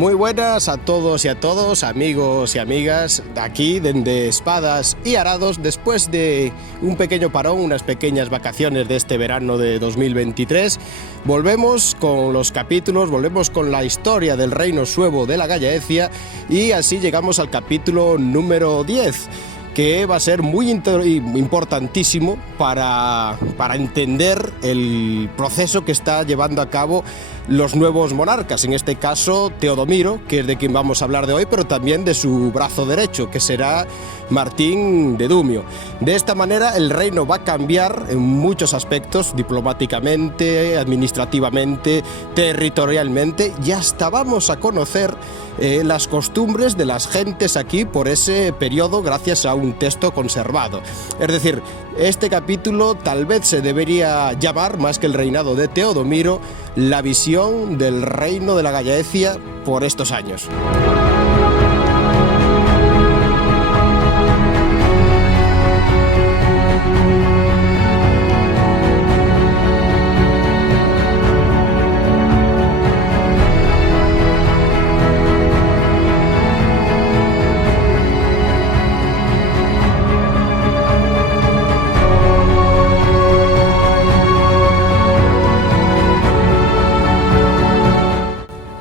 Muy buenas a todos y a todos, amigos y amigas, aquí desde Espadas y Arados, después de un pequeño parón, unas pequeñas vacaciones de este verano de 2023, volvemos con los capítulos, volvemos con la historia del reino suevo de la Gallaecia y así llegamos al capítulo número 10. Que va a ser muy importantísimo para entender el proceso que está llevando a cabo los nuevos monarcas, en este caso Teodomiro, que es de quien vamos a hablar de hoy, pero también de su brazo derecho, que será Martín de Dumio. De esta manera el reino va a cambiar en muchos aspectos, diplomáticamente, administrativamente, territorialmente, y hasta vamos a conocer las costumbres de las gentes aquí por ese periodo gracias a un texto conservado. Es decir, este capítulo tal vez se debería llamar, más que el reinado de Teodomiro, la visión del reino de la Gallaecia por estos años.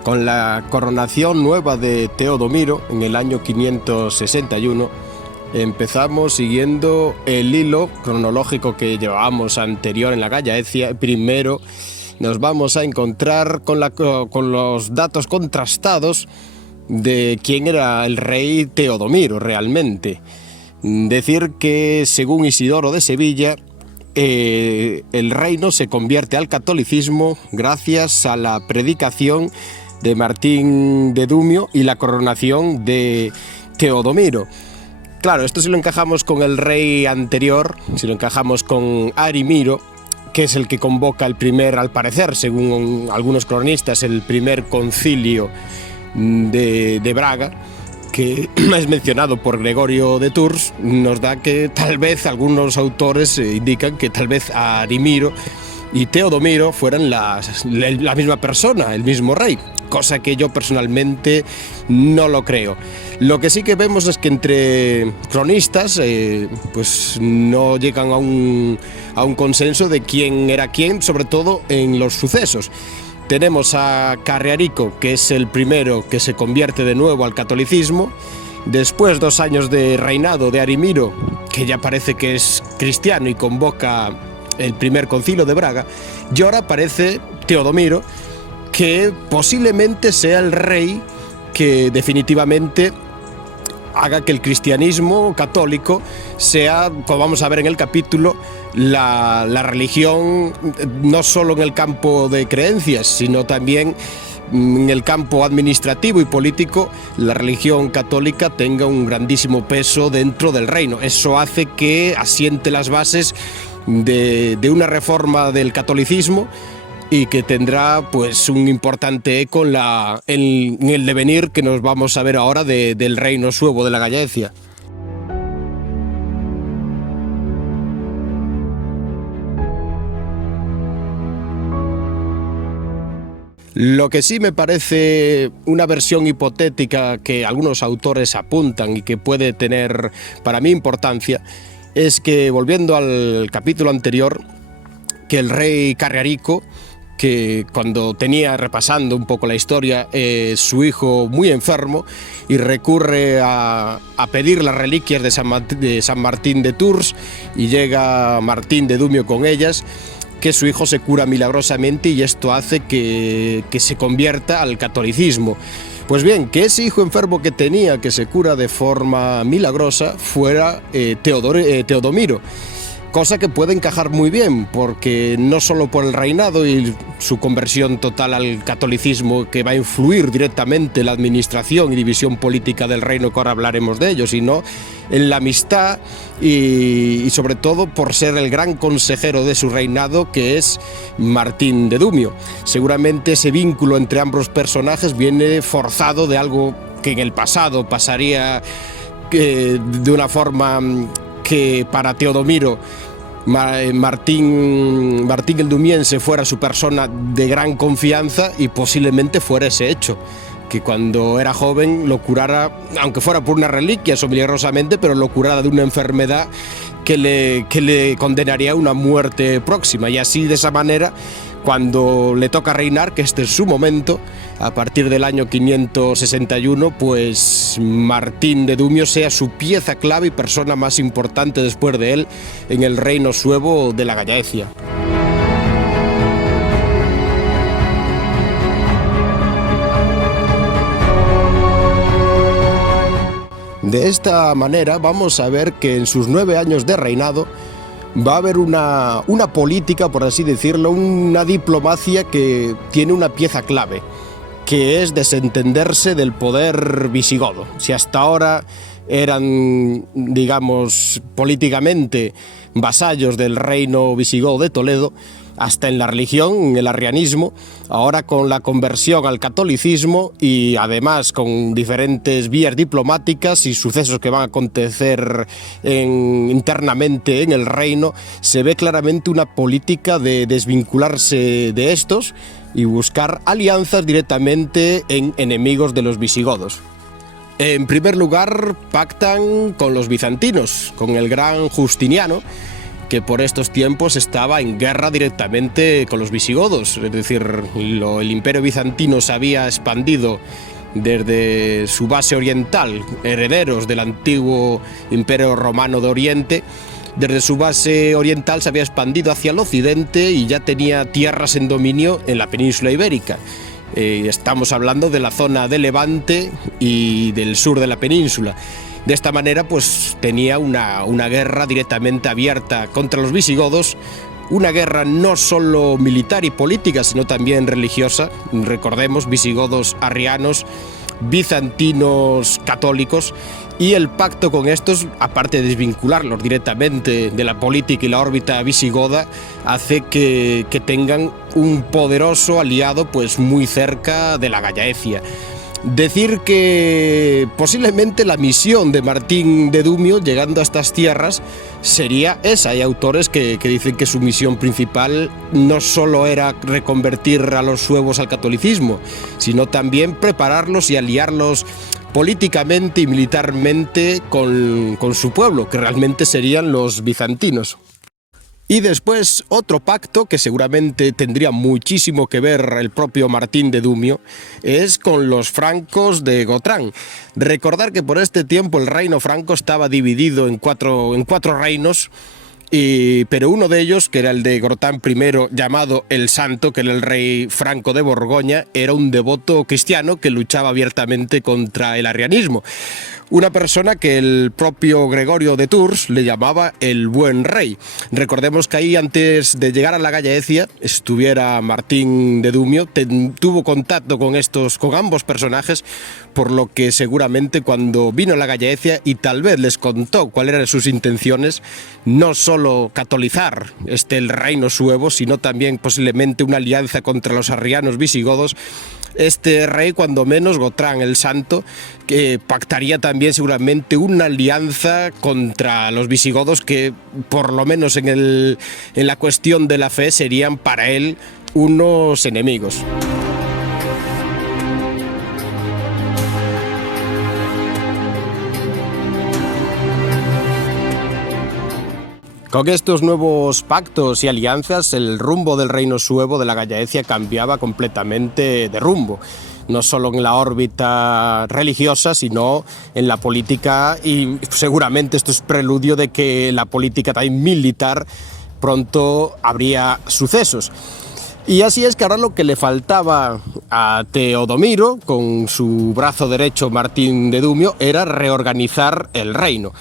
Con la coronación nueva de Teodomiro en el año 561, empezamos siguiendo el hilo cronológico que llevábamos anterior en la Gallaecia. Primero nos vamos a encontrar con los datos contrastados de quién era el rey Teodomiro realmente. Decir que, según Isidoro de Sevilla, el reino se convierte al catolicismo gracias a la predicación de Martín de Dumio y la coronación de Teodomiro. Claro, esto si lo encajamos con el rey anterior, si lo encajamos con Arimiro, que es el que convoca el primer, al parecer, según algunos cronistas, el primer concilio de Braga, que es mencionado por Gregorio de Tours, nos da que tal vez algunos autores indican que tal vez Arimiro y Teodomiro fueran la misma persona, el mismo rey, cosa que yo personalmente no lo creo. Lo que sí que vemos es que entre cronistas pues no llegan a un consenso de quién era quién, sobre todo en los sucesos. Tenemos a Carriarico, que es el primero que se convierte de nuevo al catolicismo. Después, 2 años de reinado de Arimiro, que ya parece que es cristiano y convoca el primer concilio de Braga, y ahora aparece Teodomiro, que posiblemente sea el rey que definitivamente haga que el cristianismo católico sea, como vamos a ver en el capítulo, la religión no solo en el campo de creencias, sino también en el campo administrativo y político. La religión católica tenga un grandísimo peso dentro del reino. Eso hace que asiente las bases de una reforma del catolicismo y que tendrá pues un importante eco en el devenir que nos vamos a ver ahora del reino suevo de la Gallaecia. Lo que sí me parece una versión hipotética que algunos autores apuntan y que puede tener para mí importancia es que, volviendo al capítulo anterior, que el rey Carriarico, que cuando tenía, repasando un poco la historia, su hijo muy enfermo y recurre a pedir las reliquias de San Martín de Tours y llega Martín de Dumio con ellas, que su hijo se cura milagrosamente y esto hace que se convierta al catolicismo. Pues bien, que ese hijo enfermo que tenía, que se cura de forma milagrosa, fuera Teodomiro. Cosa que puede encajar muy bien, porque no solo por el reinado y su conversión total al catolicismo, que va a influir directamente en la administración y división política del reino, que ahora hablaremos de ello, sino en la amistad y sobre todo por ser el gran consejero de su reinado, que es Martín de Dumio. Seguramente ese vínculo entre ambos personajes viene forzado de algo que en el pasado pasaría de una forma que para Teodomiro Martín el Dumiense fuera su persona de gran confianza y posiblemente fuera ese hecho que cuando era joven lo curara, aunque fuera por una reliquia o milagrosamente, pero lo curara de una enfermedad que le condenaría a una muerte próxima. Y así, de esa manera, cuando le toca reinar, que este es su momento, a partir del año 561, pues Martín de Dumio sea su pieza clave y persona más importante después de él en el reino suevo de la Gallaecia. De esta manera vamos a ver que en sus 9 años de reinado va a haber una política, por así decirlo, una diplomacia que tiene una pieza clave, que es desentenderse del poder visigodo. Si hasta ahora eran, digamos, políticamente vasallos del reino visigodo de Toledo, hasta en la religión, en el arrianismo, ahora con la conversión al catolicismo y además con diferentes vías diplomáticas y sucesos que van a acontecer internamente en el reino, se ve claramente una política de desvincularse de estos y buscar alianzas directamente en enemigos de los visigodos. En primer lugar, pactan con los bizantinos, con el gran Justiniano, que por estos tiempos estaba en guerra directamente con los visigodos, es decir, el imperio bizantino se había expandido desde su base oriental, herederos del antiguo imperio romano de Oriente. Desde su base oriental se había expandido hacia el occidente y ya tenía tierras en dominio en la península ibérica. Estamos hablando de la zona de Levante y del sur de la península. De esta manera, pues tenía una guerra directamente abierta contra los visigodos, una guerra no solo militar y política, sino también religiosa. Recordemos, visigodos arrianos, bizantinos católicos, y el pacto con estos, aparte de desvincularlos directamente de la política y la órbita visigoda, hace que tengan un poderoso aliado pues muy cerca de la Gallaecia. Decir que posiblemente la misión de Martín de Dumio llegando a estas tierras sería esa. Hay autores que dicen que su misión principal no solo era reconvertir a los suevos al catolicismo, sino también prepararlos y aliarlos políticamente y militarmente con su pueblo, que realmente serían los bizantinos. Y después otro pacto que seguramente tendría muchísimo que ver el propio Martín de Dumio es con los francos de Gotrán. Recordar que por este tiempo el reino franco estaba dividido en cuatro reinos, pero uno de ellos, que era el de Gotrán I, llamado el Santo, que era el rey franco de Borgoña, era un devoto cristiano que luchaba abiertamente contra el arrianismo. Una persona que el propio Gregorio de Tours le llamaba el Buen Rey. Recordemos que ahí, antes de llegar a la Gallaecia, estuviera Martín de Dumio, tuvo contacto con ambos personajes, por lo que seguramente cuando vino a la Gallaecia y tal vez les contó cuáles eran sus intenciones, no solo catolizar el reino suevo, sino también posiblemente una alianza contra los arrianos visigodos, este rey, cuando menos, Gotrán el Santo, que pactaría también seguramente una alianza contra los visigodos que, por lo menos en la cuestión de la fe, serían para él unos enemigos. Con estos nuevos pactos y alianzas, el rumbo del reino suevo de la Gallaecia cambiaba completamente de rumbo, no solo en la órbita religiosa, sino en la política, y seguramente esto es preludio de que la política también militar pronto habría sucesos. Y así es que ahora lo que le faltaba a Teodomiro, con su brazo derecho Martín de Dumio, era reorganizar el reino.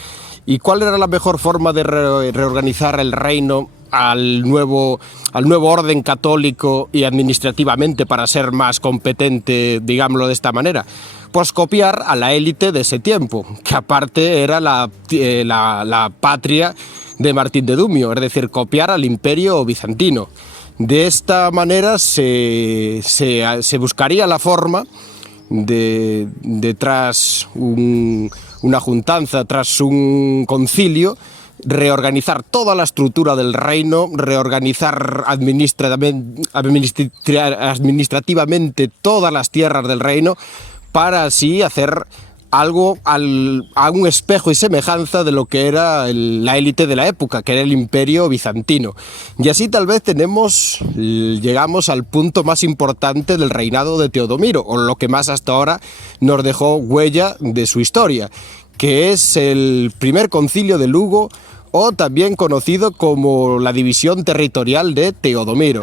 ¿Y cuál era la mejor forma de reorganizar el reino al nuevo orden católico y administrativamente para ser más competente, digámoslo de esta manera? Pues copiar a la élite de ese tiempo, que aparte era la patria de Martín de Dumio, es decir, copiar al imperio bizantino. De esta manera se buscaría la forma de tras una juntanza, tras un concilio, reorganizar toda la estructura del reino, reorganizar administrativamente todas las tierras del reino, para así hacer algo a un espejo y semejanza de lo que era la élite de la época, que era el Imperio bizantino. Y así tal vez llegamos al punto más importante del reinado de Teodomiro, o lo que más hasta ahora nos dejó huella de su historia, que es el primer concilio de Lugo, o también conocido como la división territorial de Teodomiro.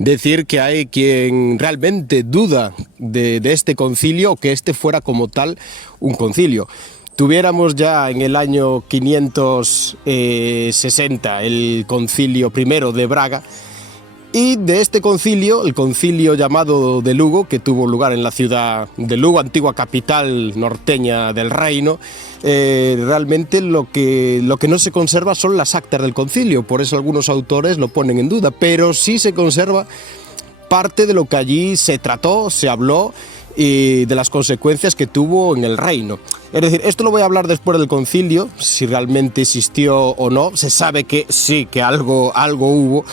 Decir que hay quien realmente duda de este concilio, o que este fuera como tal un concilio. Tuviéramos ya en el año 560 el concilio primero de Braga, y de este concilio, el concilio llamado de Lugo, que tuvo lugar en la ciudad de Lugo, antigua capital norteña del reino, realmente lo que no se conserva son las actas del concilio, por eso algunos autores lo ponen en duda, pero sí se conserva parte de lo que allí se trató, se habló, y de las consecuencias que tuvo en el reino. Es decir, esto lo voy a hablar después del concilio, si realmente existió o no. Se sabe que sí, que algo hubo.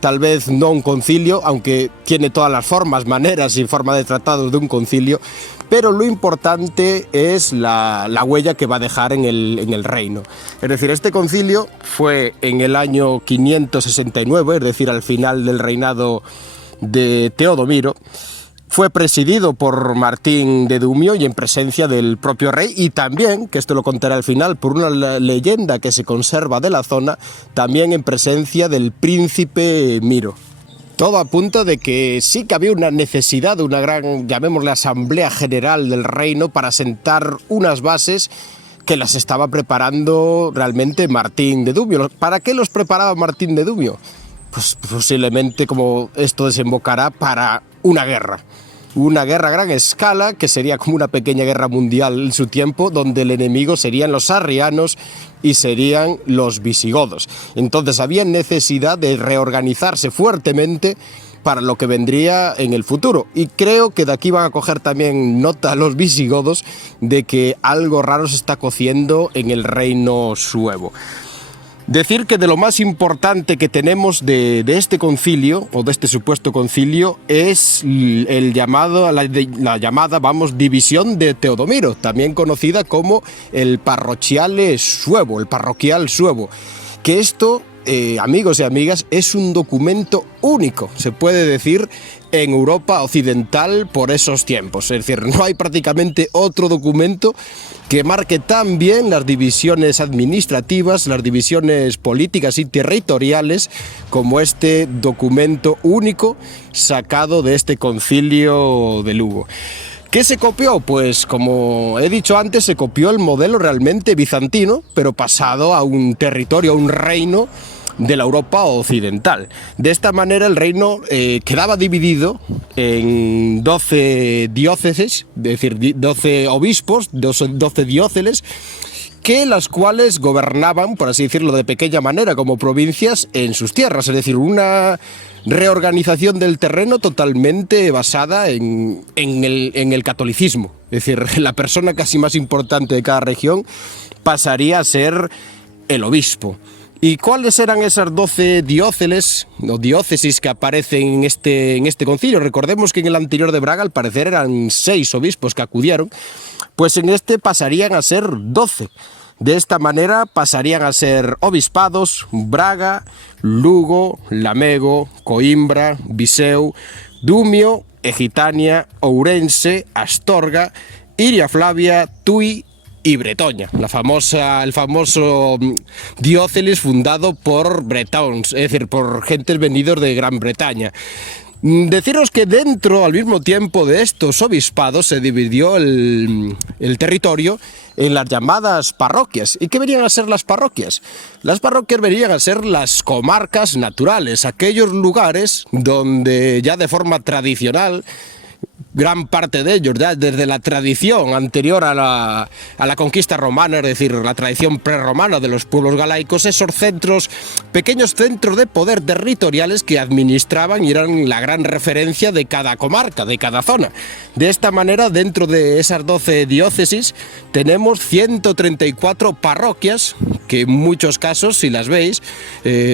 Tal vez no un concilio, aunque tiene todas las formas, maneras y forma de tratados de un concilio, pero lo importante es la huella que va a dejar en el reino. Es decir, este concilio fue en el año 569, es decir, al final del reinado de Teodomiro. Fue presidido por Martín de Dumio y en presencia del propio rey, y también, que esto lo contaré al final, por una leyenda que se conserva de la zona, también en presencia del príncipe Miro. Todo apunta de que sí que había una necesidad de una gran, llamémosle, asamblea general del reino para sentar unas bases que las estaba preparando realmente Martín de Dumio. ¿Para qué los preparaba Martín de Dumio? Pues posiblemente, como esto desembocará, para una guerra a gran escala, que sería como una pequeña guerra mundial en su tiempo, donde el enemigo serían los arrianos y serían los visigodos. Entonces había necesidad de reorganizarse fuertemente para lo que vendría en el futuro, y creo que de aquí van a coger también nota los visigodos de que algo raro se está cociendo en el reino suevo. Decir que de lo más importante que tenemos de este concilio, o de este supuesto concilio, es la llamada división de Teodomiro, también conocida como el parroquial suevo, que esto, amigos y amigas, es un documento único, se puede decir, en Europa occidental por esos tiempos. Es decir, no hay prácticamente otro documento que marque tan bien las divisiones administrativas, las divisiones políticas y territoriales, como este documento único sacado de este concilio de Lugo. ¿Qué se copió? Pues como he dicho antes, se copió el modelo realmente bizantino, pero pasado a un territorio, a un reino de la Europa occidental. De esta manera el reino quedaba dividido en 12 diócesis, es decir, 12 obispos, 12 dióceles, que las cuales gobernaban, por así decirlo, de pequeña manera, como provincias en sus tierras, es decir, una reorganización del terreno totalmente basada en el catolicismo. Es decir, la persona casi más importante de cada región pasaría a ser el obispo. ¿Y cuáles eran esas 12 dióceles o diócesis que aparecen en este concilio? Recordemos que en el anterior de Braga, al parecer, eran 6 obispos que acudieron, pues en este pasarían a ser 12. De esta manera pasarían a ser obispados Braga, Lugo, Lamego, Coimbra, Viseu, Dumio, Egitania, Ourense, Astorga, Iria Flavia, Tui y Bretoña, el famoso diócesis fundado por bretons, es decir, por gentes venidos de Gran Bretaña. Deciros que dentro, al mismo tiempo de estos obispados, se dividió el territorio en las llamadas parroquias. ¿Y qué venían a ser las parroquias? Las parroquias venían a ser las comarcas naturales, aquellos lugares donde ya de forma tradicional gran parte de ellos, ya desde la tradición anterior a la conquista romana, es decir, la tradición prerromana de los pueblos galaicos, esos centros, pequeños centros de poder territoriales que administraban y eran la gran referencia de cada comarca, de cada zona. De esta manera, dentro de esas 12 diócesis, tenemos 134 parroquias, que en muchos casos, si las veis,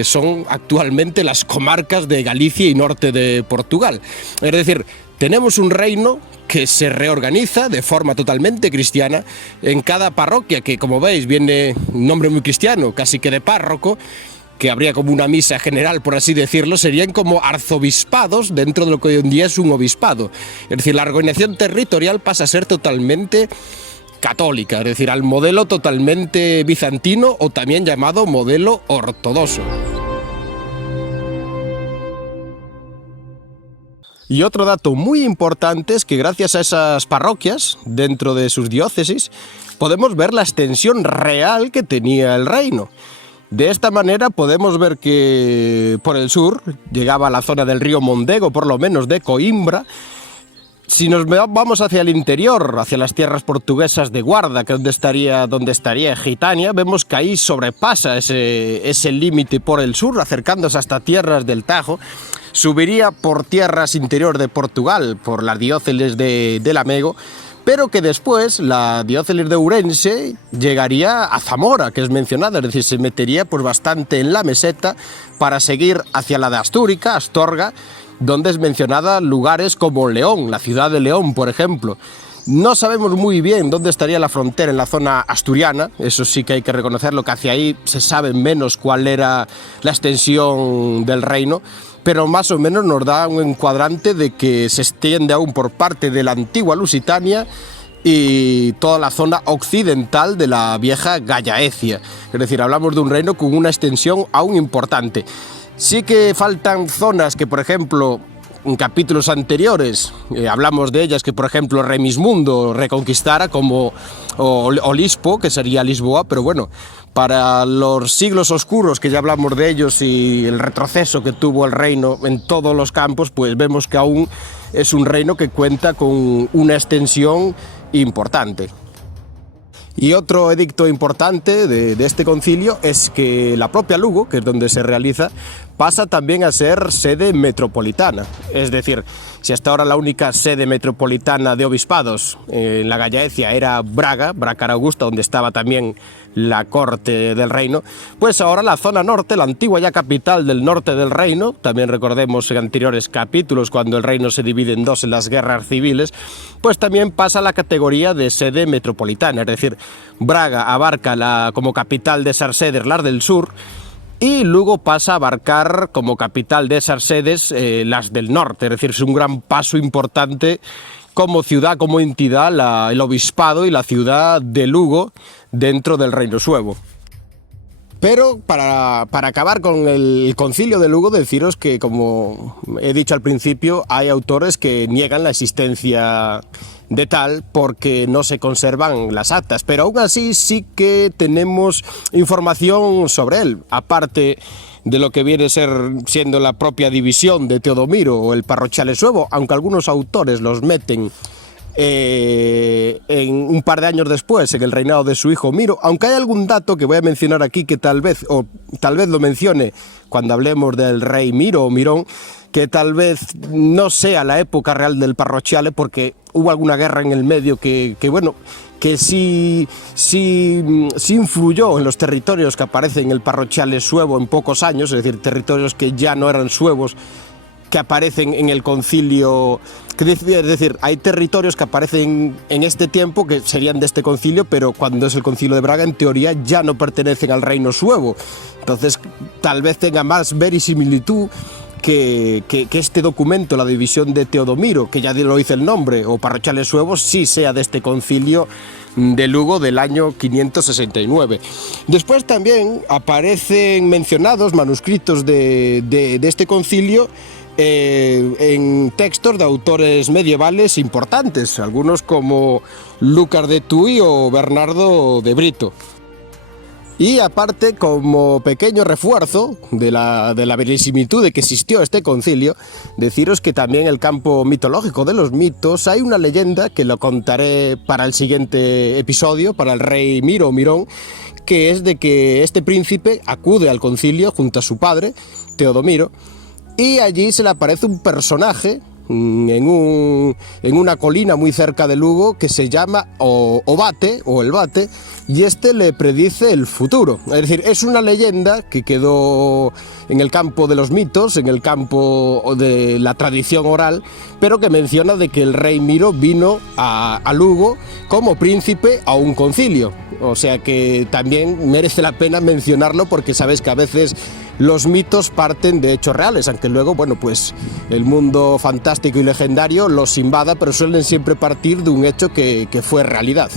son actualmente las comarcas de Galicia y norte de Portugal. Es decir, tenemos un reino que se reorganiza de forma totalmente cristiana en cada parroquia, que como veis viene un nombre muy cristiano, casi que de párroco, que habría como una misa general, por así decirlo, serían como arzobispados dentro de lo que hoy en día es un obispado. Es decir, la organización territorial pasa a ser totalmente católica, es decir, al modelo totalmente bizantino o también llamado modelo ortodoxo. Y otro dato muy importante es que gracias a esas parroquias, dentro de sus diócesis, podemos ver la extensión real que tenía el reino. De esta manera podemos ver que por el sur llegaba a la zona del río Mondego, por lo menos de Coimbra. Si nos vamos hacia el interior, hacia las tierras portuguesas de Guarda, que es donde estaría Gitania, vemos que ahí sobrepasa ese límite por el sur, acercándose hasta tierras del Tajo. Subiría por tierras interior de Portugal, por las diócesis de Lamego, pero que después la diócesis de Ourense llegaría a Zamora, que es mencionada, es decir, se metería pues bastante en la meseta para seguir hacia la de Astúrica, Astorga, donde es mencionada lugares como León, la ciudad de León, por ejemplo. No sabemos muy bien dónde estaría la frontera en la zona asturiana, eso sí que hay que reconocerlo, que hacia ahí se sabe menos cuál era la extensión del reino, pero más o menos nos da un encuadrante de que se extiende aún por parte de la antigua Lusitania y toda la zona occidental de la vieja Gallaecia. Es decir, hablamos de un reino con una extensión aún importante. Sí que faltan zonas que, por ejemplo, en capítulos anteriores hablamos de ellas, que por ejemplo Remismundo reconquistara, como Olispo, que sería Lisboa, pero bueno, para los siglos oscuros, que ya hablamos de ellos, y el retroceso que tuvo el reino en todos los campos, pues vemos que aún es un reino que cuenta con una extensión importante. Y otro edicto importante de este concilio es que la propia Lugo, que es donde se realiza, pasa también a ser sede metropolitana. Es decir, si hasta ahora la única sede metropolitana de obispados en la Gallaecia era Braga, Bracara Augusta, donde estaba también la corte del reino, pues ahora la zona norte, la antigua ya capital del norte del reino, también recordemos en anteriores capítulos cuando el reino se divide en dos en las guerras civiles, pues también pasa a la categoría de sede metropolitana, es decir, Braga abarca como capital de esas sedes las del sur, y luego pasa a abarcar como capital de esas sedes las del norte, es decir, es un gran paso importante como ciudad, como entidad, el obispado y la ciudad de Lugo dentro del Reino Suevo. Pero para acabar con el concilio de Lugo, deciros que, como he dicho al principio, hay autores que niegan la existencia de tal porque no se conservan las actas, pero aún así sí que tenemos información sobre él, aparte de lo que viene siendo la propia división de Teodomiro o el parroquiale suevo, aunque algunos autores los meten en un par de años después, en el reinado de su hijo Miro, aunque hay algún dato que voy a mencionar aquí que tal vez lo mencione cuando hablemos del rey Miro o Mirón, que tal vez no sea la época real del parroquiale, porque hubo alguna guerra en el medio que sí influyó en los territorios que aparecen en el parroquiale suevo en pocos años, es decir, territorios que ya no eran suevos, que aparecen en el concilio, es decir, hay territorios que aparecen en este tiempo que serían de este concilio, pero cuando es el concilio de Braga, en teoría ya no pertenecen al reino suevo. Entonces, tal vez tenga más verisimilitud que este documento, la división de Teodomiro, que ya lo dice el nombre, o parroquiale suevo, sí sea de este concilio de Lugo del año 569. Después también aparecen mencionados manuscritos de este concilio en textos de autores medievales importantes, algunos como Lucas de Tuy o Bernardo de Brito. Y aparte, como pequeño refuerzo de la verosimilitud de que existió este concilio, deciros que también en el campo mitológico de los mitos hay una leyenda que lo contaré para el siguiente episodio, para el rey Miro o Mirón, que es de que este príncipe acude al concilio junto a su padre, Teodomiro, y allí se le aparece un personaje en una colina muy cerca de Lugo que se llama Obate o el Bate, y este le predice el futuro. Es decir, es una leyenda que quedó en el campo de los mitos, en el campo de la tradición oral, pero que menciona de que el rey Miro vino a Lugo como príncipe a un concilio. O sea que también merece la pena mencionarlo, porque sabes que a veces los mitos parten de hechos reales, aunque luego, bueno, pues el mundo fantástico y legendario los invada, pero suelen siempre partir de un hecho que fue realidad.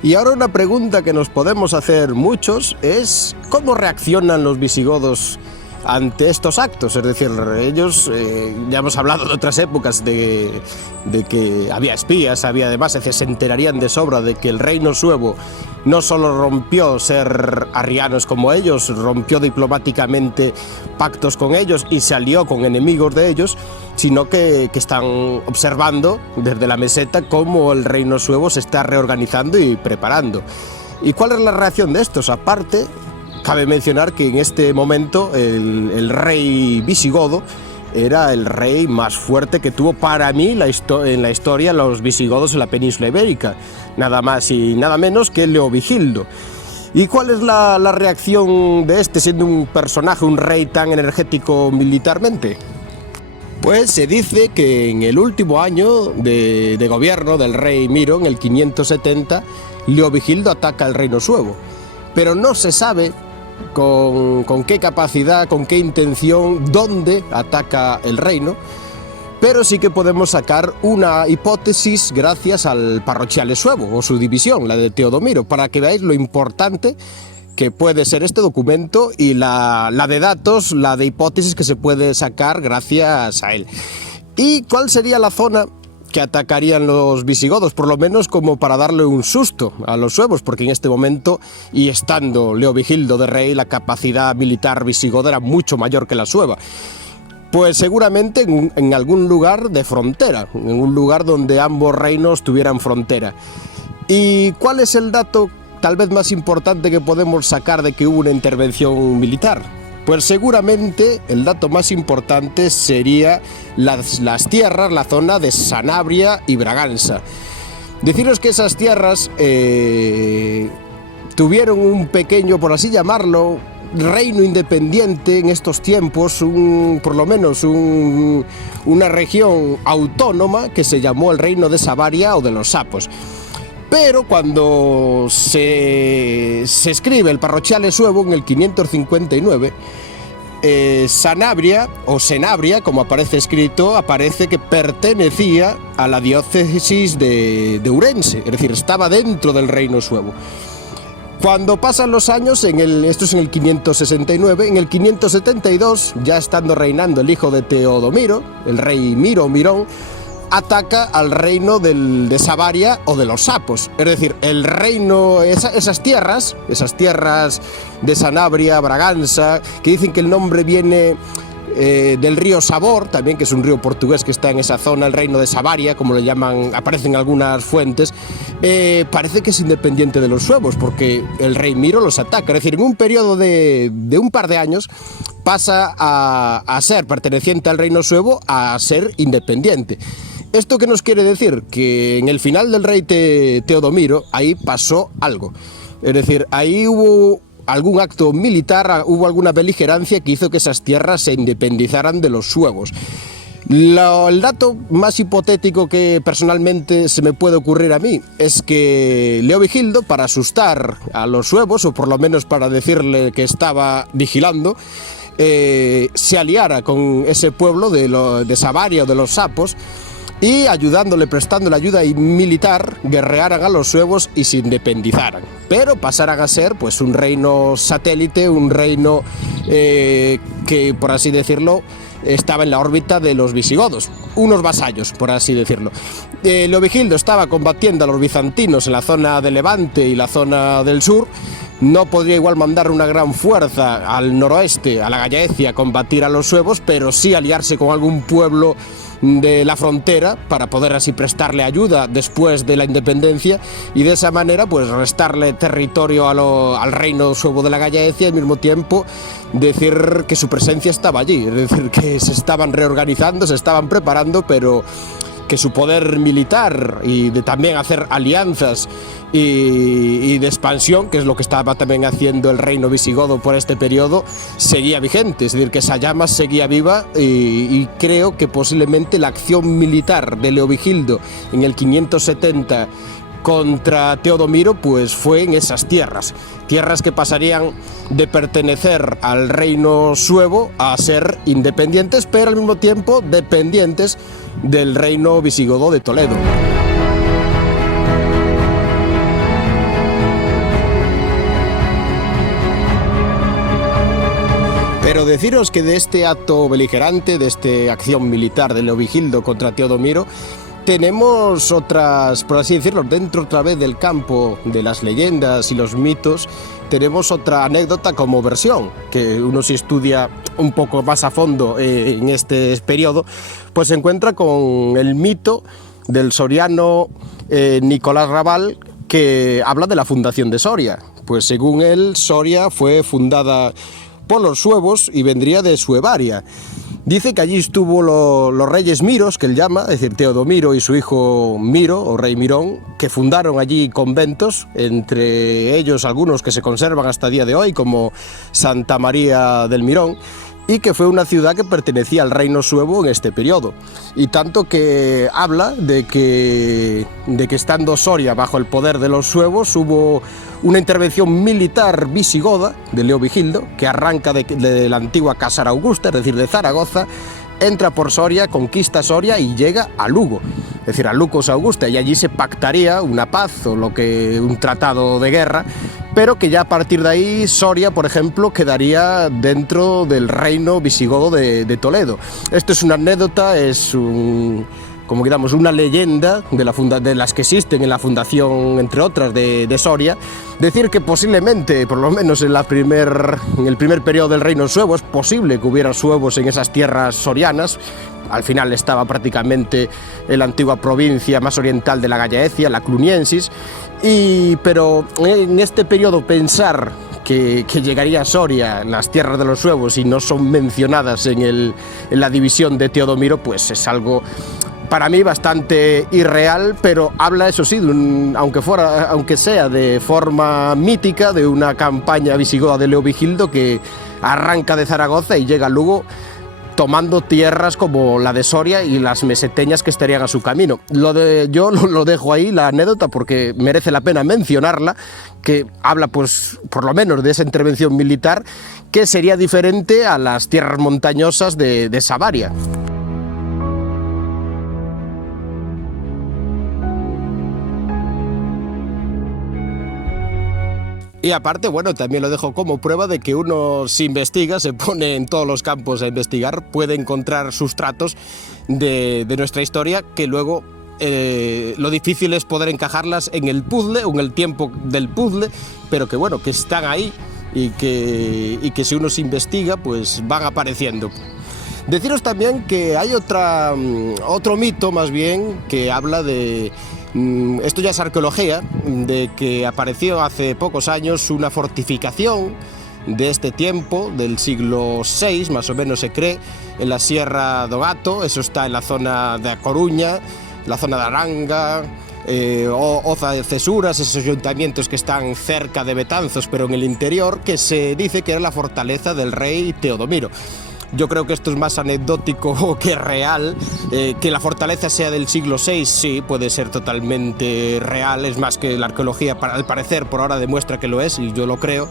Y ahora una pregunta que nos podemos hacer muchos es ¿cómo reaccionan los visigodos ante estos actos? Es decir, ellos, ya hemos hablado de otras épocas de que había espías, había además, se enterarían de sobra de que el reino suevo no solo rompió ser arrianos como ellos, rompió diplomáticamente pactos con ellos y se alió con enemigos de ellos, sino que están observando desde la meseta cómo el reino suevo se está reorganizando y preparando. ¿Y cuál es la reacción de estos? Aparte, cabe mencionar que en este momento el rey visigodo era el rey más fuerte que tuvo para mí en la historia los visigodos en la península ibérica, nada más y nada menos que Leovigildo. ¿Y cuál es la reacción de este, siendo un personaje, un rey tan energético militarmente? Pues se dice que en el último año de gobierno del rey Miro, en el 570, Leovigildo ataca el reino suevo, pero no se sabe con qué capacidad, con qué intención, dónde ataca el reino, pero sí que podemos sacar una hipótesis gracias al parrochiale suevo o su división, la de Teodomiro, para que veáis lo importante que puede ser este documento y la de datos, la de hipótesis que se puede sacar gracias a él. ¿Y cuál sería la zona que atacarían los visigodos? Por lo menos como para darle un susto a los suevos, porque en este momento, y estando Leovigildo de rey, la capacidad militar visigoda era mucho mayor que la sueva. Pues seguramente en algún lugar de frontera, en un lugar donde ambos reinos tuvieran frontera. ¿Y cuál es el dato tal vez más importante que podemos sacar de que hubo una intervención militar? Pues seguramente el dato más importante sería las tierras, la zona de Sanabria y Braganza. Deciros que esas tierras tuvieron un pequeño, por así llamarlo, reino independiente en estos tiempos, por lo menos una región autónoma que se llamó el reino de Savaria o de los sapos. Pero cuando se escribe el parrochiale suevo en el 559, Sanabria o Senabria, como aparece escrito, aparece que pertenecía a la diócesis de Ourense, es decir, estaba dentro del reino suevo. Cuando pasan los años, esto es en el 569, en el 572, ya estando reinando el hijo de Teodomiro, el rey Miro o Mirón, ataca al reino de Savaria o de los sapos. Es decir, el reino, esas tierras de Sanabria, Braganza, que dicen que el nombre viene del río Sabor, también, que es un río portugués que está en esa zona, el reino de Savaria, como le llaman, aparecen algunas fuentes, parece que es independiente de los suevos, porque el rey Miro los ataca. Es decir, en un periodo de un par de años pasa a ser perteneciente al reino suevo a ser independiente. ¿Esto qué nos quiere decir? Que en el final del rey Teodomiro, ahí pasó algo. Es decir, ahí hubo algún acto militar, hubo alguna beligerancia que hizo que esas tierras se independizaran de los suevos. El dato más hipotético que personalmente se me puede ocurrir a mí es que Leovigildo, para asustar a los suevos, o por lo menos para decirle que estaba vigilando, se aliara con ese pueblo de Savaria o de los sapos, y ayudándole, prestándole ayuda militar, guerrearan a los suevos y se independizaran, pero pasaran a ser pues un reino satélite, un reino que, por así decirlo, estaba en la órbita de los visigodos, unos vasallos, por así decirlo. Leovigildo estaba combatiendo a los bizantinos en la zona de Levante y la zona del sur. No podría igual mandar una gran fuerza al noroeste, a la Gallaecia, a combatir a los suevos, pero sí aliarse con algún pueblo de la frontera para poder así prestarle ayuda después de la independencia y de esa manera pues restarle territorio al reino suevo de la Gallaecia y al mismo tiempo decir que su presencia estaba allí, es decir, que se estaban reorganizando, se estaban preparando, pero que su poder militar y de también hacer alianzas y de expansión, que es lo que estaba también haciendo el reino visigodo por este periodo, seguía vigente, es decir, que esa llama seguía viva y creo que posiblemente la acción militar de Leovigildo en el 570 contra Teodomiro pues fue en esas tierras que pasarían de pertenecer al reino suevo a ser independientes, pero al mismo tiempo dependientes del reino visigodo de Toledo. Pero deciros que de este acto beligerante, de esta acción militar de Leovigildo contra Teodomiro, tenemos otras, por así decirlo, dentro otra vez del campo de las leyendas y los mitos, tenemos otra anécdota como versión, que uno si estudia un poco más a fondo en este periodo, pues se encuentra con el mito del soriano Nicolás Raval, que habla de la fundación de Soria. Pues según él, Soria fue fundada por los suevos y vendría de Suevaria. Dice que allí estuvo los reyes Miros, que él llama, es decir, Teodomiro y su hijo Miro, o rey Mirón, que fundaron allí conventos, entre ellos algunos que se conservan hasta el día de hoy, como Santa María del Mirón, y que fue una ciudad que pertenecía al reino suevo en este periodo. Y tanto que habla de que estando Soria bajo el poder de los suevos hubo una intervención militar visigoda de Leovigildo, que arranca de la antigua Casara Augusta, es decir, de Zaragoza, entra por Soria, conquista Soria y llega a Lugo, es decir, a Lucos Augusta, y allí se pactaría una paz o un tratado de guerra, pero que ya a partir de ahí Soria, por ejemplo, quedaría dentro del reino visigodo de Toledo. Esto es una anécdota, es como digamos, una leyenda de las que existen en la fundación, entre otras, de Soria. Decir que posiblemente, por lo menos en el primer periodo del reino suevo, es posible que hubiera suevos en esas tierras sorianas. Al final estaba prácticamente en la antigua provincia más oriental de la Gallaecia, la Cluniensis, pero en este periodo pensar que llegaría a Soria, las tierras de los suevos, y no son mencionadas en la división de Teodomiro, pues es algo para mí bastante irreal, pero habla, eso sí, aunque sea de forma mítica, de una campaña visigoda de Leovigildo que arranca de Zaragoza y llega a Lugo, tomando tierras como la de Soria y las meseteñas que estarían a su camino. Yo lo dejo ahí, la anécdota, porque merece la pena mencionarla, que habla, pues, por lo menos de esa intervención militar, que sería diferente a las tierras montañosas de Savaria. Y aparte, bueno, también lo dejo como prueba de que uno, si investiga, se pone en todos los campos a investigar, puede encontrar sustratos de nuestra historia que luego lo difícil es poder encajarlas en el puzzle o en el tiempo del puzzle, pero que bueno, que están ahí y que si uno se investiga, pues van apareciendo. Deciros también que hay otro mito, más bien, que habla de... Esto ya es arqueología, de que apareció hace pocos años una fortificación de este tiempo, del siglo VI, más o menos se cree, en la Sierra do Gato. Eso está en la zona de A Coruña, la zona de Aranga, Oza de Cesuras, esos ayuntamientos que están cerca de Betanzos, pero en el interior, que se dice que era la fortaleza del rey Teodomiro. Yo creo que esto es más anecdótico que real. Que la fortaleza sea del siglo VI, sí, puede ser totalmente real. Es más, que la arqueología, al parecer, por ahora demuestra que lo es, y yo lo creo,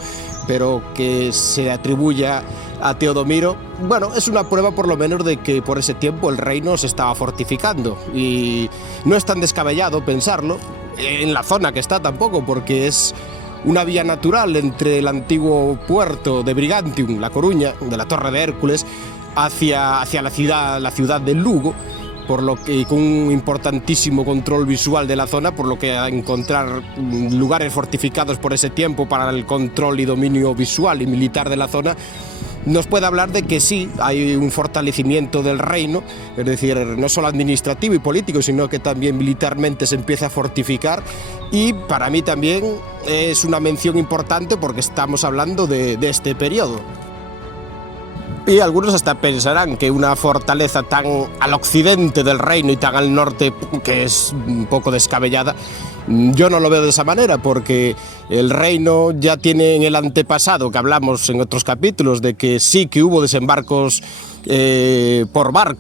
pero que se atribuya a Teodomiro, bueno, es una prueba por lo menos de que por ese tiempo el reino se estaba fortificando, y no es tan descabellado pensarlo en la zona que está tampoco, porque es una vía natural entre el antiguo puerto de Brigantium, La Coruña, de la Torre de Hércules, hacia la ciudad de Lugo, por lo que con un importantísimo control visual de la zona, por lo que a encontrar lugares fortificados por ese tiempo para el control y dominio visual y militar de la zona, nos puede hablar de que sí, hay un fortalecimiento del reino, es decir, no solo administrativo y político, sino que también militarmente se empieza a fortificar, y para mí también es una mención importante porque estamos hablando de este periodo. Y algunos hasta pensarán que una fortaleza tan al occidente del reino y tan al norte, que es un poco descabellada, yo no lo veo de esa manera, porque el reino ya tiene en el antepasado, que hablamos en otros capítulos, de que sí que hubo desembarcos por mar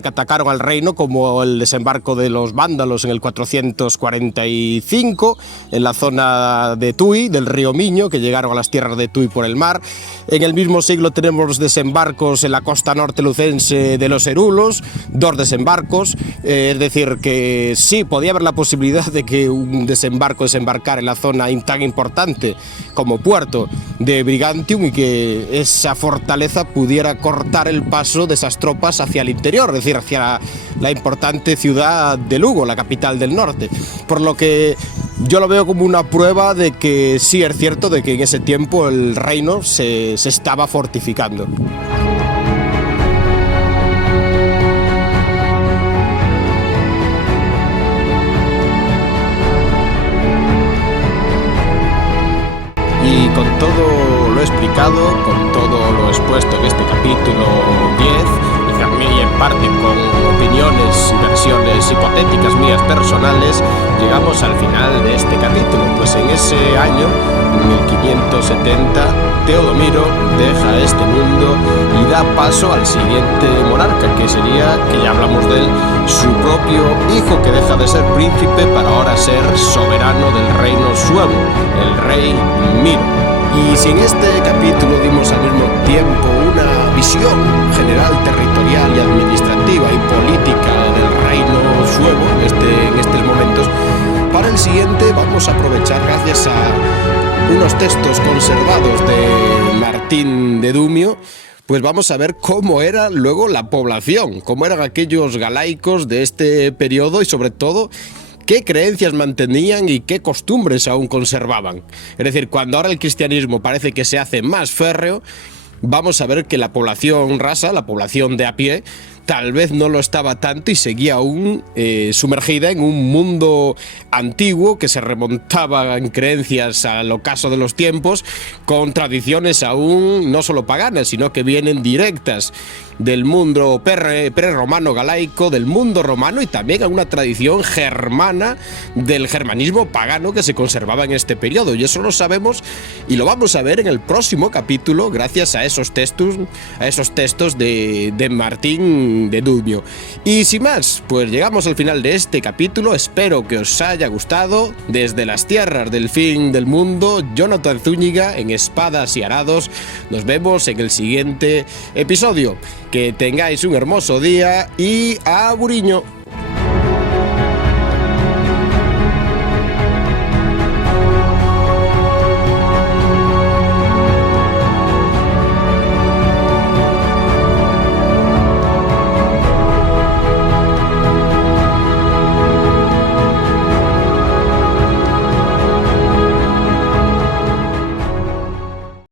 que atacaron al reino, como el desembarco de los vándalos en el 445 en la zona de Tui, del río Miño, que llegaron a las tierras de Tui por el mar. En el mismo siglo tenemos desembarcos en la costa norte lucense de los Herulos, 2 desembarcos, es decir, que sí, podía haber la posibilidad de que un desembarcar en la zona tan importante como puerto de Brigantium, y que esa fortaleza pudiera cortar el paso de esas tropas hacia el interior, es decir, hacia la importante ciudad de Lugo, la capital del norte. Por lo que yo lo veo como una prueba de que sí es cierto de que en ese tiempo el reino se estaba fortificando. Y con todo lo explicado, con todo lo expuesto en este capítulo 10, y también en parte con opiniones y versiones hipotéticas mías personales, llegamos al final de este capítulo. Pues en ese año, en 1570, Teodomiro deja este mundo y da paso al siguiente monarca, que sería, que ya hablamos de él, su propio hijo, que deja de ser príncipe para ahora ser soberano del reino suevo, el rey Miro. Y si en este capítulo dimos al mismo tiempo una visión general, territorial y administrativa y política del reino suevo en estos momentos, para el siguiente vamos a aprovechar, gracias a unos textos conservados de Martín de Dumio, pues vamos a ver cómo era luego la población, cómo eran aquellos galaicos de este periodo, y sobre todo qué creencias mantenían y qué costumbres aún conservaban. Es decir, cuando ahora el cristianismo parece que se hace más férreo, vamos a ver que la población rasa, la población de a pie, tal vez no lo estaba tanto y seguía aún sumergida en un mundo antiguo que se remontaba en creencias al ocaso de los tiempos, con tradiciones aún no solo paganas, sino que vienen directas del mundo prerromano galaico, del mundo romano, y también a una tradición germana del germanismo pagano que se conservaba en este periodo. Y eso lo sabemos y lo vamos a ver en el próximo capítulo, gracias a esos textos de Martín de Dumio. Y sin más, pues llegamos al final de este capítulo. Espero que os haya gustado. Desde las tierras del fin del mundo, Jonathan Zúñiga en Espadas y Arados. Nos vemos en el siguiente episodio. Que tengáis un hermoso día y ¡a Buriño!